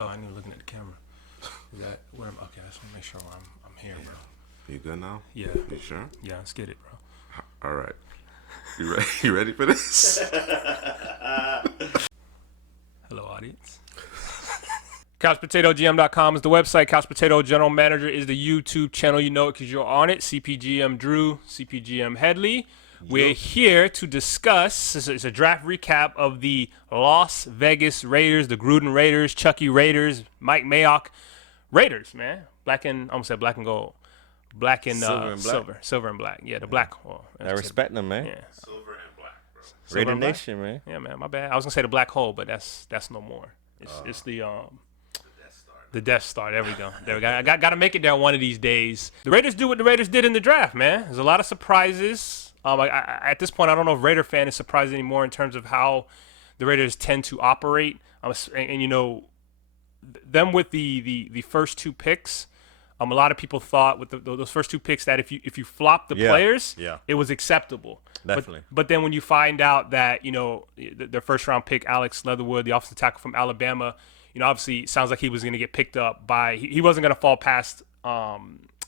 Oh, I knew looking at the camera. Is that where okay, I just want to make sure I'm here, bro. You good now? Yeah. You sure? Yeah, let's get it, bro. All right. You ready? You ready for this? Hello, audience. CouchPotatoGM.com is the website. Couch Potato General Manager is the YouTube channel. You know it because you're on it. CPGM Drew, CPGM Headley. We're here to discuss, it's a draft recap of the Las Vegas Raiders, the Gruden Raiders, Chucky Raiders, Mike Mayock Raiders, man. Black and, I almost said black and gold. Black and silver. Silver and black. Yeah, the black. Well, I respect them, man. Yeah. Silver and black, bro. Raider Nation, man. Yeah, man, my bad. I was going to say the black hole, but that's no more. It's the Death Star. There we go. I got to make it there one of these days. The Raiders do what the Raiders did in the draft, man. There's a lot of surprises. At this point, I don't know if Raider fan is surprised anymore in terms of how the Raiders tend to operate. And you know, them with the first two picks, a lot of people thought with those first two picks that if you flop the players, it was acceptable. Definitely. But then when you find out that, you know, their first round pick, Alex Leatherwood, the offensive tackle from Alabama, you know, obviously it sounds like he was going to get picked up by, he wasn't going to fall past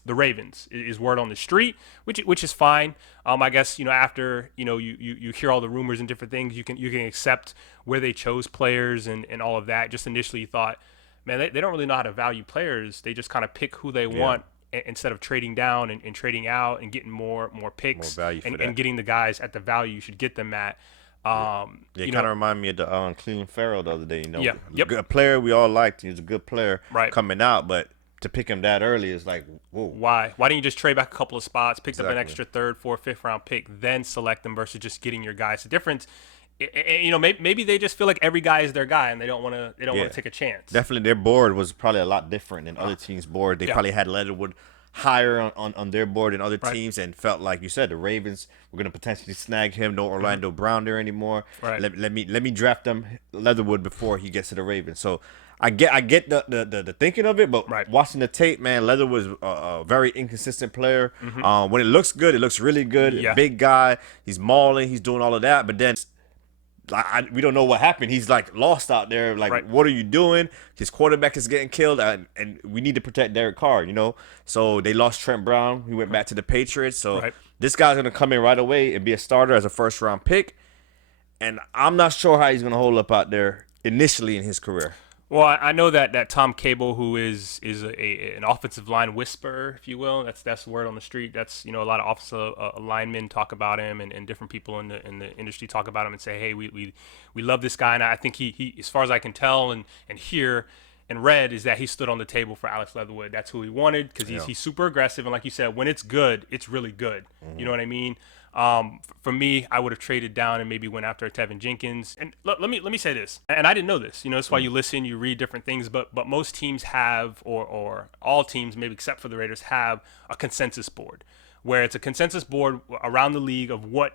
the Ravens is word on the street, which is fine. I guess, you know, after, you know, you hear all the rumors and different things, you can accept where they chose players and all of that. Just initially you thought, man, they don't really know how to value players. They just kind of pick who they want instead of trading down and trading out and getting more picks More value and getting the guys at the value you should get them at. It kind of reminded me of the Cleveland Farrell the other day. You know, a player we all liked. He was a good player coming out, but to pick him that early is like, whoa. Why didn't you just trade back a couple of spots, pick up an extra third, fourth, fifth round pick, then select them versus just getting your guys? The difference, you know, maybe they just feel like every guy is their guy and they don't want to take a chance. Definitely, their board was probably a lot different than other teams' board. They probably had Leatherwood higher on their board than other teams and felt like you said the Ravens were going to potentially snag him. No Orlando Brown there anymore. Right. Let me draft them Leatherwood before he gets to the Ravens. So I get the thinking of it, but watching the tape, man, Leatherwood was a very inconsistent player. When it looks good, it looks really good. Yeah. Big guy, he's mauling, he's doing all of that, but then we don't know what happened. He's like lost out there. Like, what are you doing? His quarterback is getting killed, and we need to protect Derek Carr, you know? So they lost Trent Brown. He went back to the Patriots. So this guy's going to come in right away and be a starter as a first-round pick. And I'm not sure how he's going to hold up out there initially in his career. Well, I know that Tom Cable, who is an offensive line whisperer, if you will, that's the word on the street. That's, you know, a lot of offensive linemen talk about him, and different people in the industry talk about him and say, hey, we love this guy. And I think he as far as I can tell and hear and read, is that he stood on the table for Alex Leatherwood. That's who he wanted because he's super aggressive, and like you said, when it's good, it's really good. You know what I mean? For me, I would have traded down and maybe went after Tevin Jenkins. And let me say this, and I didn't know this. You know, that's why you listen, you read different things. But most teams have, or all teams, maybe except for the Raiders, have a consensus board, where it's a consensus board around the league of what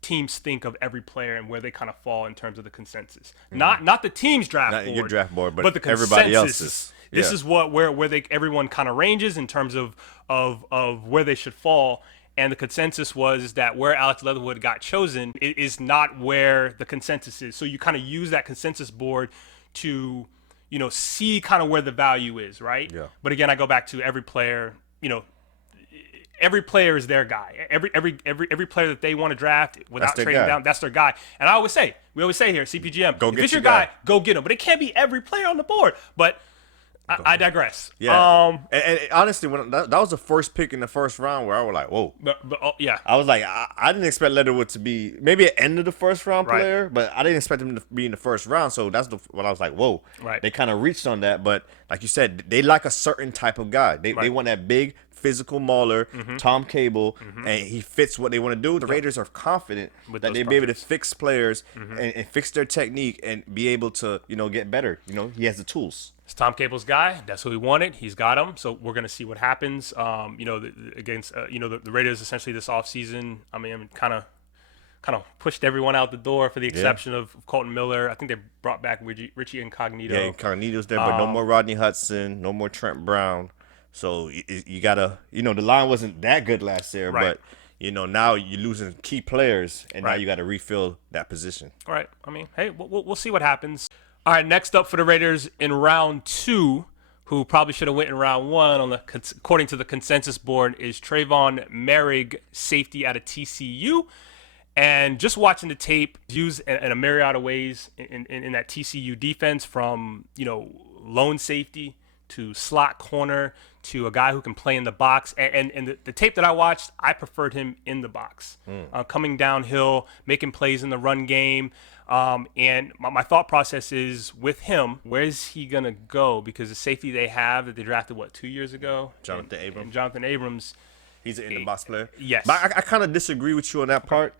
teams think of every player and where they kind of fall in terms of the consensus. Not the team's draft board, your draft board, but the everybody else's. This is where everyone kind of ranges in terms of where they should fall. And the consensus was that where Alex Leatherwood got chosen is not where the consensus is. So you kind of use that consensus board to, you know, see kind of where the value is, right? Yeah. But again, I go back to every player, you know, every player is their guy. Every player that they want to draft without trading down, that's their guy. And we always say here, CPGM, if it's your guy, go get him. But it can't be every player on the board. But I digress. Yeah. And honestly, when that was the first pick in the first round where I was like, whoa. But I was like, I didn't expect Leatherwood to be maybe an end of the first round player, but I didn't expect him to be in the first round. So that's when I was like, whoa. Right. They kind of reached on that. But like you said, they like a certain type of guy. They want that big physical mauler, Tom Cable, and he fits what they want to do. The Raiders are confident that they'll be able to fix players and fix their technique and be able to, you know, get better. You know, he has the tools. It's Tom Cable's guy. That's who he wanted. He's got him. So we're going to see what happens. You know, against the Raiders essentially this offseason, I mean, kind of pushed everyone out the door for the exception of Kolton Miller. I think they brought back Richie Incognito. Yeah, Incognito's there, but no more Rodney Hudson, no more Trent Brown. So you got to, you know, the line wasn't that good last year, but, you know, now you're losing key players, and now you got to refill that position. Right. I mean, hey, we'll see what happens. All right, next up for the Raiders in round 2, who probably should have went in round 1 according to the consensus board, is Trevon Moehrig, safety out of TCU. And just watching the tape, used in a myriad of ways in that TCU defense, from lone safety to slot corner to a guy who can play in the box. And the tape that I watched, I preferred him in the box, coming downhill, making plays in the run game. And my thought process is, with him, where is he going to go? Because the safety they have that they drafted, 2 years ago? Jonathan Abrams. And Jonathan Abrams. He's an in-the-box player. Yes. But I kind of disagree with you on that part.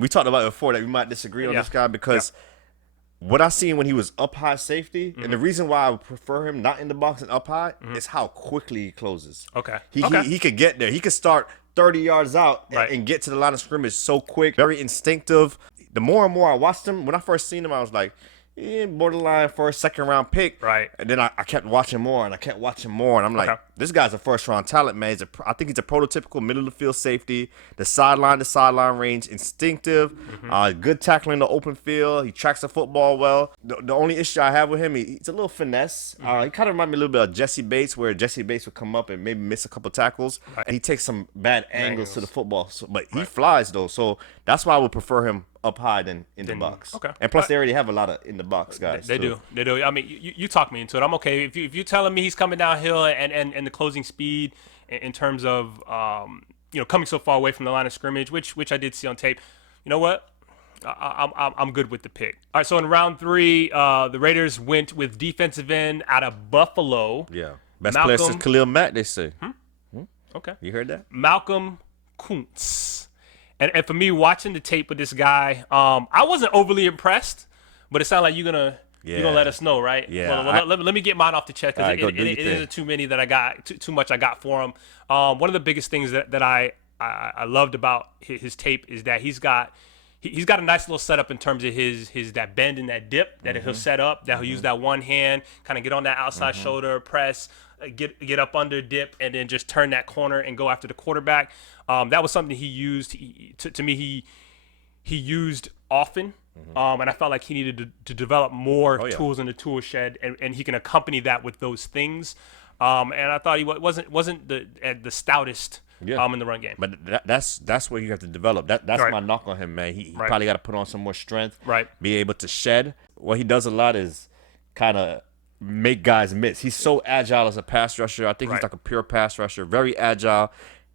We talked about it before that we might disagree on this guy because what I seen when he was up high safety, and the reason why I would prefer him not in the box and up high is how quickly he closes. Okay. He could get there. He could start 30 yards out and get to the line of scrimmage so quick, very instinctive. The more and more I watched him, when I first seen him, I was like, borderline first, second round pick. Right. And then I kept watching more, and I kept watching more, and I'm like, this guy's a first round talent, man. I think he's a prototypical middle of the field safety, the sideline to sideline range, instinctive, good tackling in the open field. He tracks the football well. The only issue I have with him, he's a little finesse. He kind of reminds me a little bit of Jesse Bates, where Jesse Bates would come up and maybe miss a couple tackles, and he takes some bad angles to the football. But he flies though, so that's why I would prefer him up high than in the box. Okay. And plus, they already have a lot of in the box guys. They do. I mean, you talk me into it. I'm okay if you're telling me he's coming downhill and the closing speed in terms of coming so far away from the line of scrimmage, which I did see on tape. You know what? I'm good with the pick. All right. So in round 3, the Raiders went with defensive end out of Buffalo. Yeah. Best player since Khalil Mack, they say. Okay. You heard that? Malcolm Koonce. And for me, watching the tape with this guy, I wasn't overly impressed, but it sounded like you're gonna let us know, right? Yeah. Well, let me get mine off the chest, because it isn't too many that I got, too much I got for him. One of the biggest things that I loved about his tape is that he's got a nice little setup in terms of his that bend and that dip that he'll set up, that he'll use that one hand, kind of get on that outside shoulder, press, get up under, dip, and then just turn that corner and go after the quarterback. That was something he used. To me, he used often, and I felt like he needed to develop more tools in the tool shed, and he can accompany that with those things. And I thought he wasn't the stoutest in the run game. But that's where you have to develop. That's my knock on him, man. He probably got to put on some more strength. Right. Be able to shed. What he does a lot is kind of make guys miss. He's so agile as a pass rusher. I think he's like a pure pass rusher. Very agile.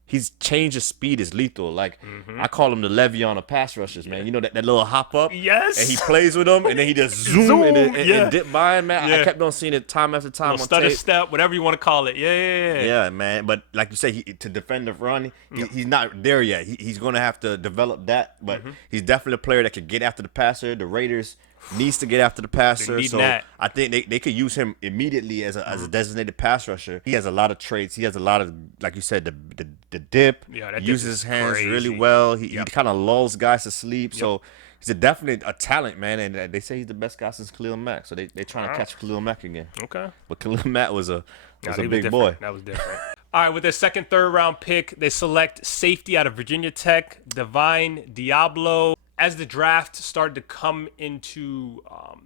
His change of speed is lethal. Like, I call him the Le'Veon of pass rushers, man. You know that little hop up? Yes. And he plays with him, and then he just zoom and dip by him, man. I kept on seeing it time after time on stutter tape. step, whatever you want to call it. Yeah, man. But like you say, to defend the run, he's not there yet. He's going to have to develop that. But he's definitely a player that could get after the passer. The Raiders needs to get after the passer. So I think they could use him immediately as a designated pass rusher. He has a lot of traits. He has a lot of, like you said, the dip. Yeah, that uses his hands really well. He kind of lulls guys to sleep. So he's definitely a talent, man. And they say he's the best guy since Khalil Mack. So they're trying to catch Khalil Mack again. Okay. But Khalil Mack was a big boy. That was different. All right, with their second, third round pick, they select safety out of Virginia Tech, Divine Deablo. As the draft started to come into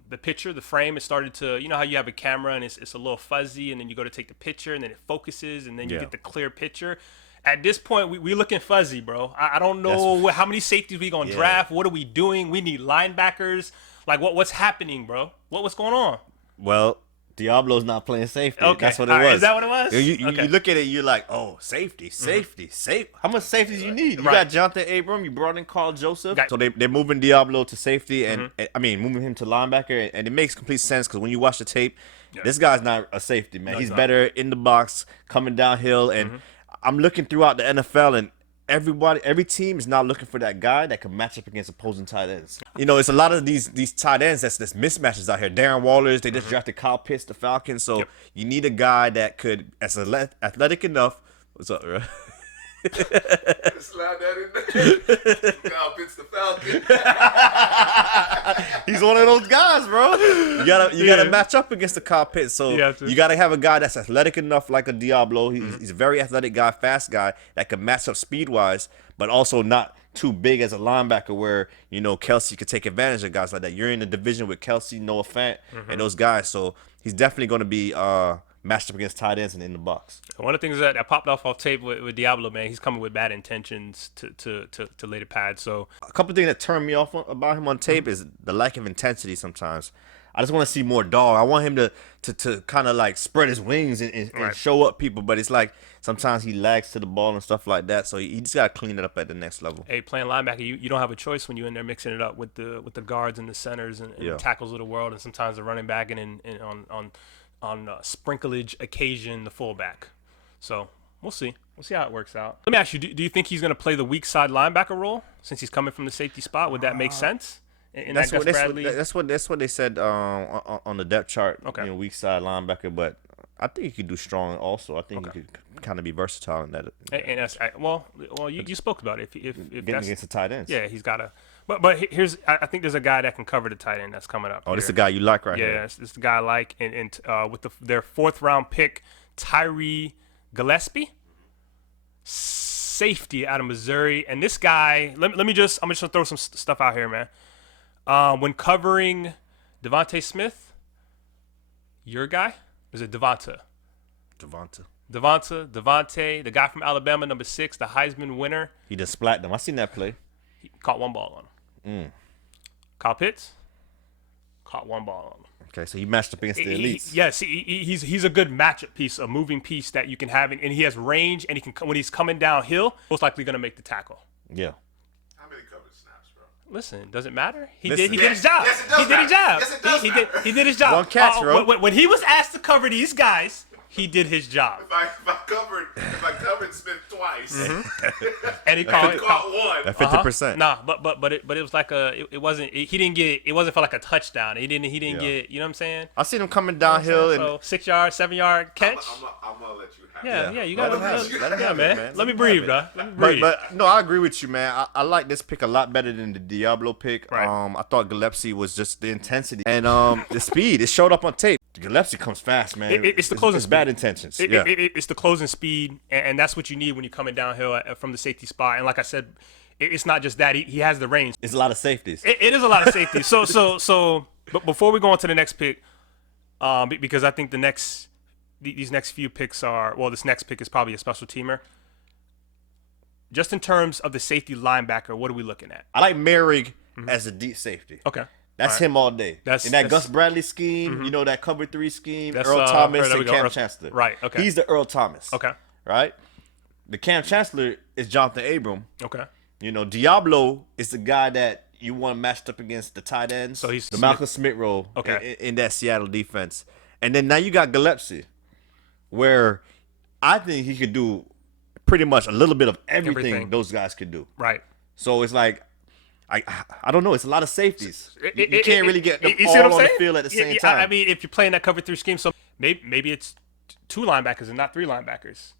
the picture, the frame, it started to, you know how you have a camera and it's a little fuzzy, and then you go to take the picture and then it focuses and then you get the clear picture. At this point, we looking fuzzy, bro. I don't know how many safeties we gonna draft. What are we doing? We need linebackers. Like, what's happening, bro? What's going on? Well, Diablo's not playing safety. Okay. That's what it was. Is that what it was? You look at it, you're like, oh, safety. How much safeties you need? You got Jonathan Abram. You brought in Carl Joseph. So they're moving Diablo to safety, and moving him to linebacker, and it makes complete sense because when you watch the tape, this guy's not a safety, man. He's better in the box, coming downhill, and I'm looking throughout the NFL, and every team is now looking for that guy that can match up against opposing tight ends. You know, it's a lot of these tight ends that's mismatches out here. Darren Waller's, they just drafted Kyle Pitts, the Falcons. So you need a guy that could, as athletic enough. What's up, bro? Slide that in there. Kyle Pitts, the Falcon. He's one of those guys, bro. You gotta match up against the Kyle Pitts. So you gotta have a guy that's athletic enough, like a Diablo. He's a very athletic guy, fast guy that can match up speed wise, but also not too big as a linebacker where, Kelsey could take advantage of guys like that. You're in the division with Kelsey, Noah Fant, and those guys. So he's definitely going to be matched up against tight ends and in the box. One of the things that popped off tape with Deablo, man, he's coming with bad intentions to lay the pad. So a couple of things that turned me off about him on tape is the lack of intensity sometimes. I just want to see more dog. I want him to kind of like spread his wings and show up people. But it's like sometimes he lags to the ball and stuff like that. So he just got to clean it up at the next level. Hey, playing linebacker, you don't have a choice when you're in there mixing it up with the guards and the centers and the tackles of the world, and sometimes the running back and on sprinklage occasion the fullback. So we'll see. We'll see how it works out. Let me ask you: do you think he's going to play the weak side linebacker role since he's coming from the safety spot? Would that make sense? That's what they said on the depth chart. Okay. Weak side linebacker, but I think he could do strong also. I think he could kind of be versatile in that. And that's you spoke about it. If getting that's against the tight ends. Yeah, he's got to. But here's I think there's a guy that can cover the tight end that's coming up. Oh, this is the guy you like right here. Yeah, this is the guy I like. And with their 4th round pick, Tyree Gillespie, safety out of Missouri. And this guy, I'm just gonna throw some stuff out here, man. When covering Devontae Smith, your guy? Is it Devontae, the guy from Alabama, number 6, the Heisman winner. He just splat them. I seen that play. He caught one ball on him. Kyle Pitts caught one ball on him. Okay, so he matched up against the elites. Yes, he's a good matchup piece, a moving piece that you can have, and he has range, and he can when he's coming downhill, most likely going to make the tackle. Yeah. Listen, does it matter? He did his job. Yes, it does matter. Yes, it does matter. He did his job. One catch, bro. When he was asked to cover these guys, he did his job. If I covered Smith twice, and he caught one. At 50%. Nah, but it was like it wasn't for like a touchdown. He didn't get, you know what I'm saying? I seen him coming downhill and so 6 yard, 7 yard catch. I'm gonna let you have it. Yeah, you gotta let him man. Let me breathe, bro. Let me breathe. But no, I agree with you, man. I like this pick a lot better than the Deablo pick. Right. I thought Gillespie was just the intensity and the speed. It showed up on tape. Gillespie comes fast, man. It's the closing It's speed. bad intentions. It's the closing speed, and that's what you need when you're coming downhill from the safety spot. And like I said, it's not just that he has the range. It's a lot of safeties. It is a lot of safety. But before we go on to the next pick, because I think these next few picks this next pick is probably a special teamer. Just in terms of the safety linebacker, what are we looking at? I like Moehrig as a deep safety. Okay. That's him all day. In that Gus Bradley scheme, that cover 3 scheme, Earl Thomas and Cam Chancellor. Right, okay. He's the Earl Thomas. Okay. Right? The Cam Chancellor is Jonathan Abram. Okay. Deablo is the guy that you want matched up against the tight ends. So he's the Malcolm Smith role in that Seattle defense. And then now you got Gillespie, where I think he could do pretty much a little bit of everything. Those guys could do. Right. So it's like, I don't know. It's a lot of safeties. You can't really get them you all on the field at the same time. I mean, if you're playing that cover 3 scheme, so maybe it's 2 linebackers and not 3 linebackers.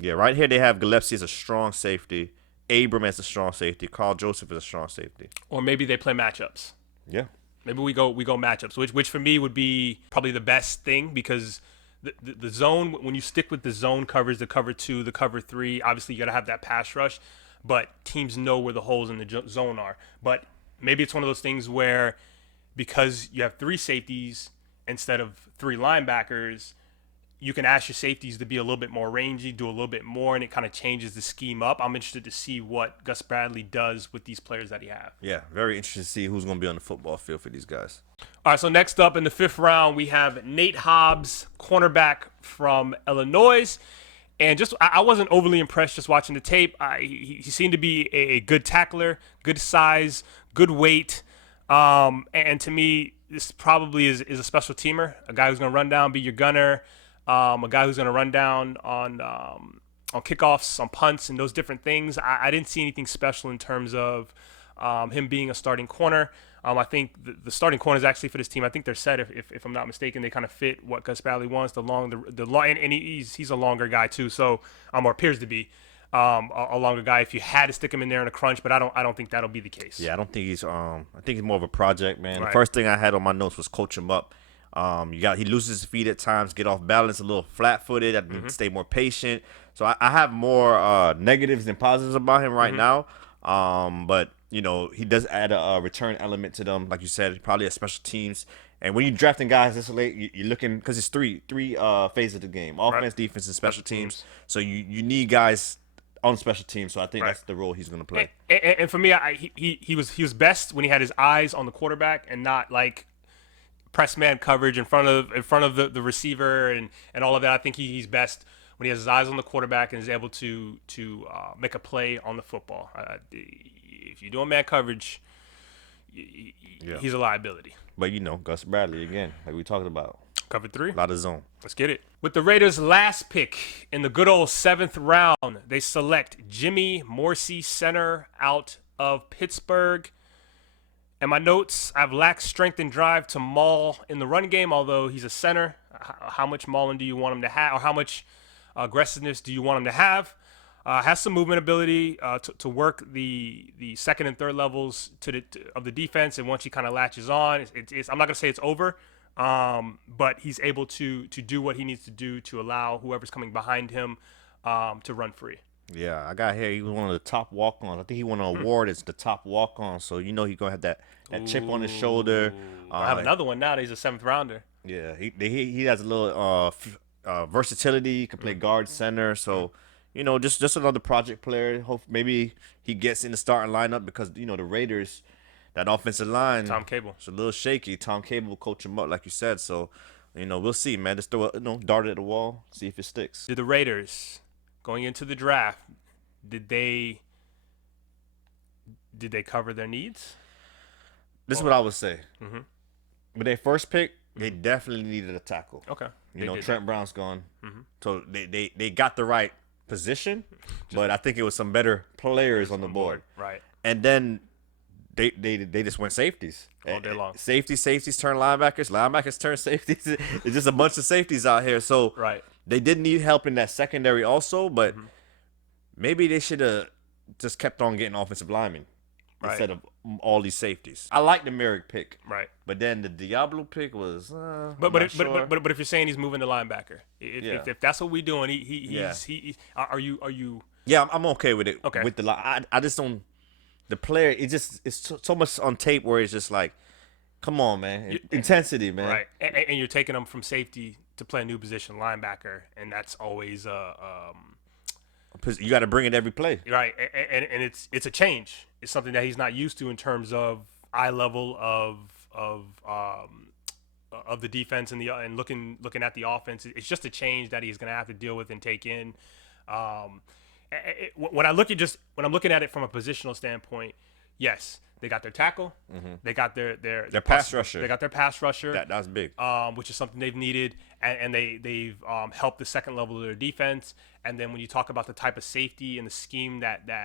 Yeah, right here they have Gillespie as a strong safety, Abram as a strong safety, Carl Joseph as a strong safety. Or maybe they play matchups. Yeah. Maybe we go matchups, which for me would be probably the best thing because the zone, when you stick with the zone covers, the cover 2, the cover 3, obviously you got to have that pass rush. But teams know where the holes in the zone are. But maybe it's one of those things where because you have 3 safeties instead of 3 linebackers, you can ask your safeties to be a little bit more rangy, do a little bit more, and it kind of changes the scheme up. I'm interested to see what Gus Bradley does with these players that he has. Yeah, very interested to see who's going to be on the football field for these guys. All right, so next up in the 5th round, we have Nate Hobbs, cornerback from Illinois. And I wasn't overly impressed just watching the tape. He seemed to be a good tackler, good size, good weight. And to me, this probably is a special teamer, a guy who's going to run down, be your gunner, a guy who's going to run down on kickoffs, on punts, and those different things. I didn't see anything special in terms of him being a starting corner. I think the starting corners actually for this team, I think they're set. If I'm not mistaken, they kind of fit what Gus Bradley wants. And he's a longer guy too, so or appears to be a longer guy. If you had to stick him in there in a crunch, but I don't think that'll be the case. Yeah, I don't think he's. I think he's more of a project, man. Right. The first thing I had on my notes was coach him up. He loses his feet at times, get off balance, a little flat-footed. I need to stay more patient. So I have more negatives than positives about him right now. But he does add a return element to them, like you said, probably a special teams. And when you're drafting guys this late, you're looking because it's three phases of the game: offense, defense, and special teams. So you need guys on special teams. So I think that's the role he's going to play. And for me, he was best when he had his eyes on the quarterback and not like press man coverage in front of the receiver and all of that. I think he's best when he has his eyes on the quarterback and is able to make a play on the football. If you're doing man coverage, he's a liability. But Gus Bradley again, like we talked about. Cover 3. A lot of zone. Let's get it. With the Raiders' last pick in the good old 7th round, they select Jimmy Morrissey, center out of Pittsburgh. And my notes, I've lacked strength and drive to maul in the run game, although he's a center. How much mauling do you want him to have, or how much aggressiveness do you want him to have? Has some movement ability to work the second and third levels of the defense, and once he kind of latches on, it's I'm not gonna say it's over, but he's able to do what he needs to do to allow whoever's coming behind him to run free. Yeah, I got here. He was one of the top walk-ons. I think he won an award as the top walk-on. So he's gonna have that chip on his shoulder. I have another one now. That he's a 7th rounder. Yeah, he has a little versatility. He can play guard, center. So just another project player. Hope maybe he gets in the starting lineup because the Raiders, that offensive line, Tom Cable, it's a little shaky. Tom Cable will coach him up, like you said. So we'll see, man. Just throw a dart at the wall, see if it sticks. Did the Raiders, going into the draft, did they cover their needs? This is what I would say. Mm-hmm. With their first pick, they definitely needed a tackle. Okay. Trent Brown's gone. Mm-hmm. So they got the right position, but I think it was some better players on the board. Right. And then they just went safeties. All day long. Safeties turn linebackers. Linebackers turn safeties. It's just a bunch of safeties out here. So they did need help in that secondary also, but maybe they should have just kept on getting offensive linemen instead of all these safeties. I like the Moehrig pick, but then the Deablo pick was. But if you're saying he's moving the linebacker, if that's what we're doing, are you? Yeah, I'm okay with it. Okay. With the I just don't. The player, it's so much on tape where it's just like, come on, man, intensity, man. Right, and you're taking them from safety to play a new position, linebacker, and that's always you got to bring it every play. Right, and it's a change. It's something that he's not used to in terms of eye level of the defense and looking at the offense. It's just a change that he's going to have to deal with and take in. When I'm looking at it from a positional standpoint, yes, they got their tackle, they got their pass rusher, they got their pass rusher. That's big, which is something they've needed, and they've helped the second level of their defense. And then when you talk about the type of safety and the scheme that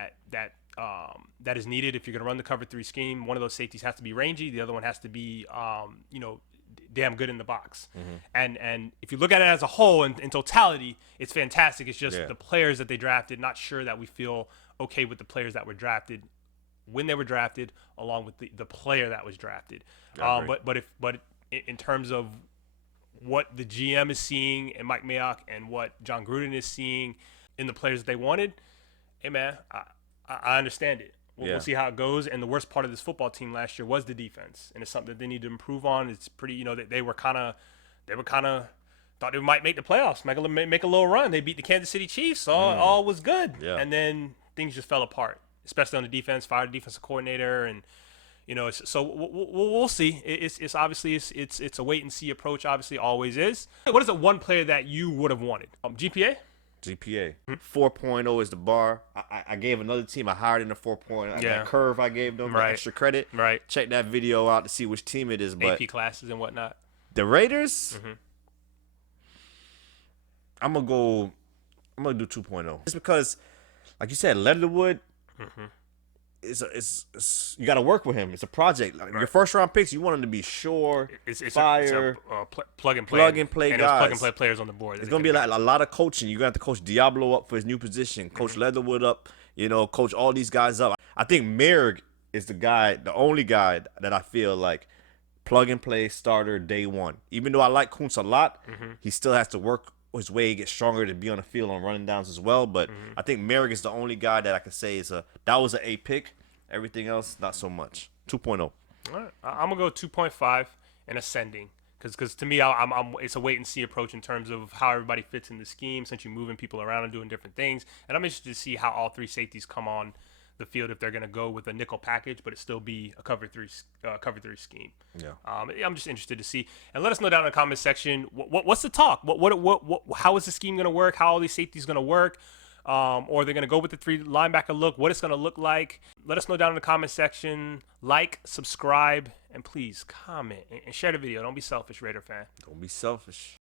is needed, if you're going to run the cover 3 scheme, one of those safeties has to be rangy, the other one has to be damn good in the box. And if you look at it as a whole in totality, it's fantastic. It's just the players that they drafted, not sure that we feel okay with the players that were drafted when they were drafted, along with the player that was drafted. But in terms of what the GM is seeing and Mike Mayock and what John Gruden is seeing in the players that they wanted, hey man, I understand it. We'll see how it goes. And the worst part of this football team last year was the defense, and it's something that they need to improve on. It's pretty, they were kind of thought they might make the playoffs, make a little run. They beat the Kansas City Chiefs, all was good, and then things just fell apart, especially on the defense. Fired the defensive coordinator, and so we'll see. It's obviously it's a wait and see approach. Obviously, always is. What is the one player that you would have wanted? GPA. 4.0 is the bar. I gave another team a higher than a 4.0. That curve I gave them extra credit. Right. Check that video out to see which team it is. But AP classes and whatnot. The Raiders, I'm gonna do 2.0. Just because, like you said, Leatherwood. It's you got to work with him. It's a project. Like your first round picks, you want them to be sure, fire, plug and play guys. And plug and play players on the board. It's gonna be like a lot of coaching. You're gonna have to coach Deablo up for his new position, coach Leatherwood up, coach all these guys up. I think Moehrig is the only guy that I feel like plug and play starter day one. Even though I like Koonce a lot, he still has to work his way gets stronger to be on the field on running downs as well. But I think Moehrig is the only guy that I can say that was an A pick. Everything else, not so much. 2.0. All right. I'm going to go 2.5 and ascending. Because to me, it's a wait-and-see approach in terms of how everybody fits in the scheme since you're moving people around and doing different things. And I'm interested to see how all three safeties come on the field if they're going to go with a nickel package, but it still be a cover three scheme. Yeah. I'm just interested to see. And let us know down in the comment section, what's the talk? How is the scheme going to work? How are all these safeties going to work? Or they're going to go with the 3 linebacker look, what it's going to look like. Let us know down in the comment section. Like, subscribe, and please comment and share the video. Don't be selfish, Raider fan. Don't be selfish.